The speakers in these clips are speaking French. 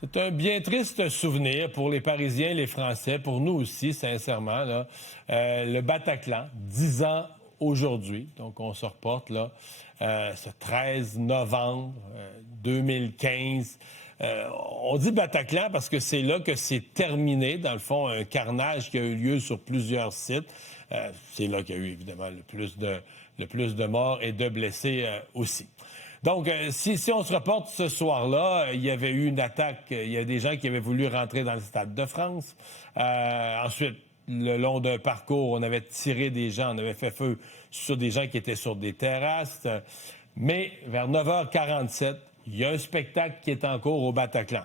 C'est un bien triste souvenir pour les Parisiens, les Français, pour nous aussi, sincèrement. Là. Le Bataclan, 10 ans aujourd'hui. Donc, on se reporte là, ce 13 novembre 2015. On dit Bataclan parce que c'est là que c'est terminé, dans le fond, un carnage qui a eu lieu sur plusieurs sites. C'est là qu'il y a eu, évidemment, le plus de morts et de blessés aussi. Donc, si on se reporte ce soir-là, il y avait eu une attaque. Il y a des gens qui avaient voulu rentrer dans le Stade de France. Ensuite, le long d'un parcours, on avait tiré des gens, on avait fait feu sur des gens qui étaient sur des terrasses. Mais vers 9h47, il y a un spectacle qui est en cours au Bataclan.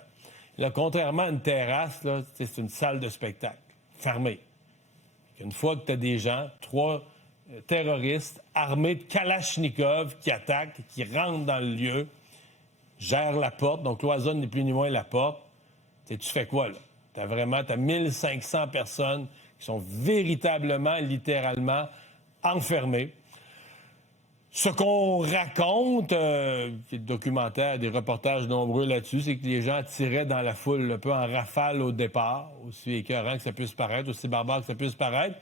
Là, contrairement à une terrasse, là, c'est une salle de spectacle fermée. Une fois que tu as des gens, 3 terroristes armés de Kalachnikov qui attaquent, qui rentrent dans le lieu, gèrent la porte, donc cloisonnent ni plus ni moins la porte. Tu fais quoi, là? T'as 1500 personnes qui sont véritablement, littéralement enfermées. Ce qu'on raconte, des documentaires, des reportages nombreux là-dessus, c'est que les gens tiraient dans la foule un peu en rafale au départ, aussi écœurant que ça puisse paraître, aussi barbare que ça puisse paraître.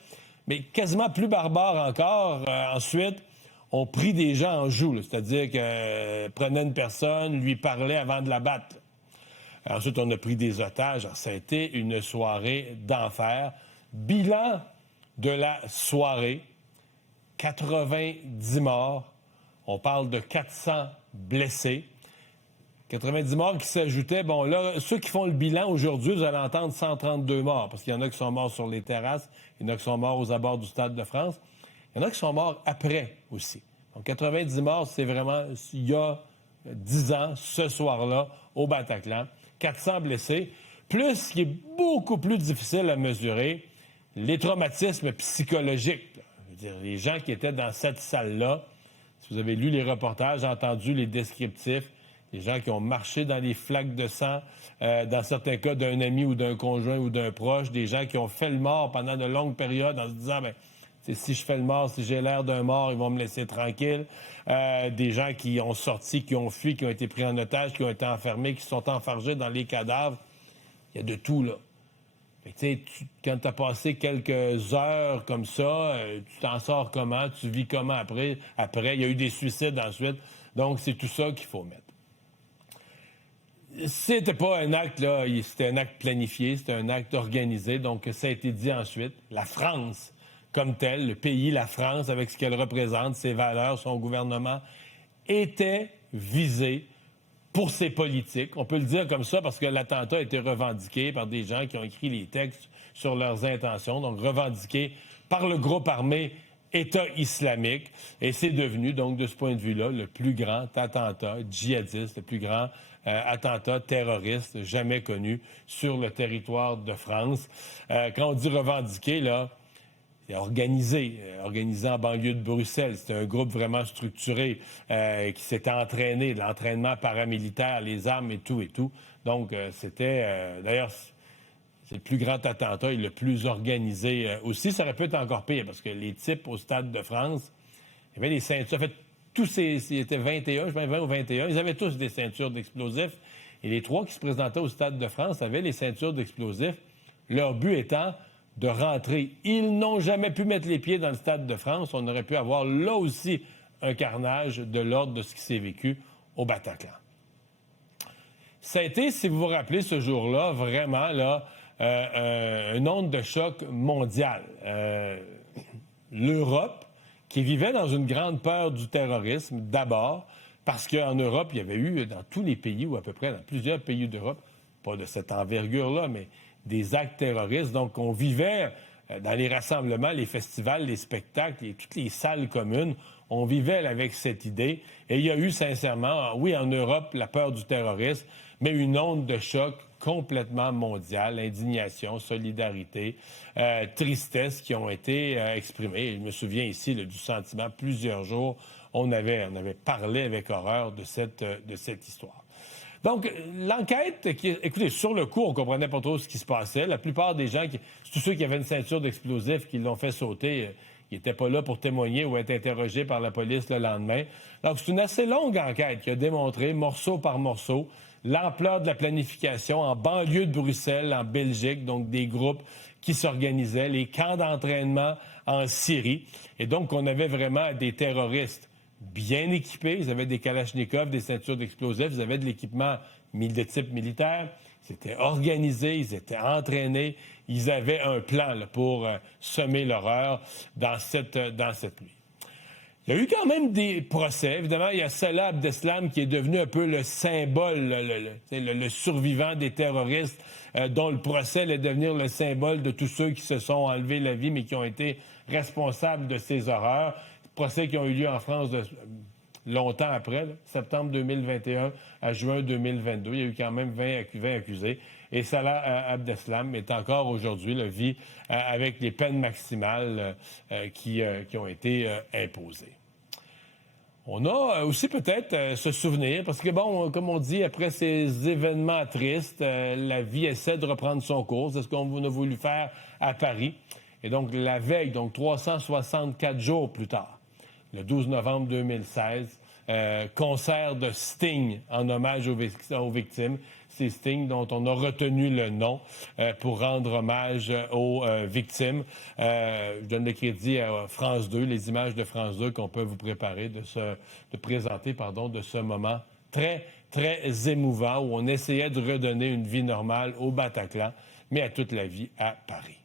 Mais quasiment plus barbare encore, ensuite, on prit des gens en joue, là, c'est-à-dire que prenaient une personne, lui parlait avant de la battre. Ensuite, on a pris des otages. Alors, ça a été une soirée d'enfer. Bilan de la soirée, 90 morts. On parle de 400 blessés. 90 morts qui s'ajoutaient. Bon, là, ceux qui font le bilan aujourd'hui, vous allez entendre 132 morts, parce qu'il y en a qui sont morts sur les terrasses, il y en a qui sont morts aux abords du Stade de France. Il y en a qui sont morts après aussi. Donc, 90 morts, c'est vraiment il y a 10 ans, ce soir-là, au Bataclan. 400 blessés. Plus, ce qui est beaucoup plus difficile à mesurer, les traumatismes psychologiques. Je veux dire, les gens qui étaient dans cette salle-là, si vous avez lu les reportages, entendu les descriptifs, les gens qui ont marché dans les flaques de sang, dans certains cas d'un ami ou d'un conjoint ou d'un proche, des gens qui ont fait le mort pendant de longues périodes en se disant, bien, si je fais le mort, si j'ai l'air d'un mort, ils vont me laisser tranquille. Des gens qui ont sorti, qui ont fui, qui ont été pris en otage, qui ont été enfermés, qui sont enfargés dans les cadavres. Il y a de tout, là. Quand tu as passé quelques heures comme ça, tu t'en sors comment? Tu vis comment après? Il y a eu des suicides ensuite. Donc, c'est tout ça qu'il faut mettre. C'était pas un acte, là, c'était un acte planifié, c'était un acte organisé. Donc, ça a été dit ensuite. La France, comme telle, le pays, la France, avec ce qu'elle représente, ses valeurs, son gouvernement, était visé pour ses politiques. On peut le dire comme ça parce que l'attentat a été revendiqué par des gens qui ont écrit les textes sur leurs intentions, donc revendiqué par le groupe armé État islamique. Et c'est devenu, donc, de ce point de vue-là, le plus grand attentat djihadiste, le plus grand attentat terroriste jamais connu sur le territoire de France. Quand on dit revendiqué, là, c'est organisé en banlieue de Bruxelles. C'était un groupe vraiment structuré qui s'était entraîné, de l'entraînement paramilitaire, les armes et tout. Donc, c'était... d'ailleurs, c'est le plus grand attentat et le plus organisé aussi. Ça aurait pu être encore pire parce que les types au Stade de France, il y avait des ceintures. En fait, ils étaient 21, je pense 20 ou 21, ils avaient tous des ceintures d'explosifs. Et les 3 qui se présentaient au Stade de France avaient les ceintures d'explosifs. Leur but étant de rentrer. Ils n'ont jamais pu mettre les pieds dans le Stade de France. On aurait pu avoir là aussi un carnage de l'ordre de ce qui s'est vécu au Bataclan. Ça a été, si vous vous rappelez, ce jour-là, vraiment, là, une onde de choc mondiale. L'Europe, qui vivait dans une grande peur du terrorisme, d'abord, parce qu'en Europe, il y avait eu, dans tous les pays, ou à peu près dans plusieurs pays d'Europe, pas de cette envergure-là, mais des actes terroristes. Donc, on vivait dans les rassemblements, les festivals, les spectacles, toutes les salles communes, on vivait avec cette idée. Et il y a eu, sincèrement, oui, en Europe, la peur du terrorisme, mais une onde de choc complètement mondiale, indignation, solidarité, tristesse qui ont été exprimées. Je me souviens ici du sentiment, plusieurs jours, on avait parlé avec horreur de cette histoire. Donc, l'enquête, écoutez, sur le coup, on comprenait pas trop ce qui se passait. La plupart des gens, tous ceux qui avaient une ceinture d'explosifs qui l'ont fait sauter, ils n'étaient pas là pour témoigner ou être interrogés par la police le lendemain. Donc, c'est une assez longue enquête qui a démontré, morceau par morceau, l'ampleur de la planification en banlieue de Bruxelles, en Belgique, donc des groupes qui s'organisaient, les camps d'entraînement en Syrie. Et donc, on avait vraiment des terroristes bien équipés. Ils avaient des kalachnikovs, des ceintures d'explosifs, ils avaient de l'équipement de type militaire. Ils étaient organisés, ils étaient entraînés. Ils avaient un plan là, pour semer l'horreur dans cette nuit. Il y a eu quand même des procès. Évidemment, il y a Salah Abdeslam qui est devenu un peu le symbole, le survivant des terroristes, dont le procès allait devenir le symbole de tous ceux qui se sont enlevés la vie, mais qui ont été responsables de ces horreurs. Procès qui ont eu lieu en France longtemps après, là, septembre 2021 à juin 2022. Il y a eu quand même 20 accusés. Et Salah Abdeslam est encore aujourd'hui, vit avec les peines maximales qui ont été imposées. On a aussi peut-être se souvenir, parce que bon, comme on dit, après ces événements tristes, la vie essaie de reprendre son cours. C'est ce qu'on a voulu faire à Paris. Et donc, la veille, donc 364 jours plus tard, le 12 novembre 2016, concert de Sting en hommage aux victimes. C'est Sting dont on a retenu le nom pour rendre hommage aux victimes. Je donne le crédit à France 2, les images de France 2 qu'on peut vous préparer, de présenter de ce moment très, très émouvant où on essayait de redonner une vie normale au Bataclan, mais à toute la vie à Paris.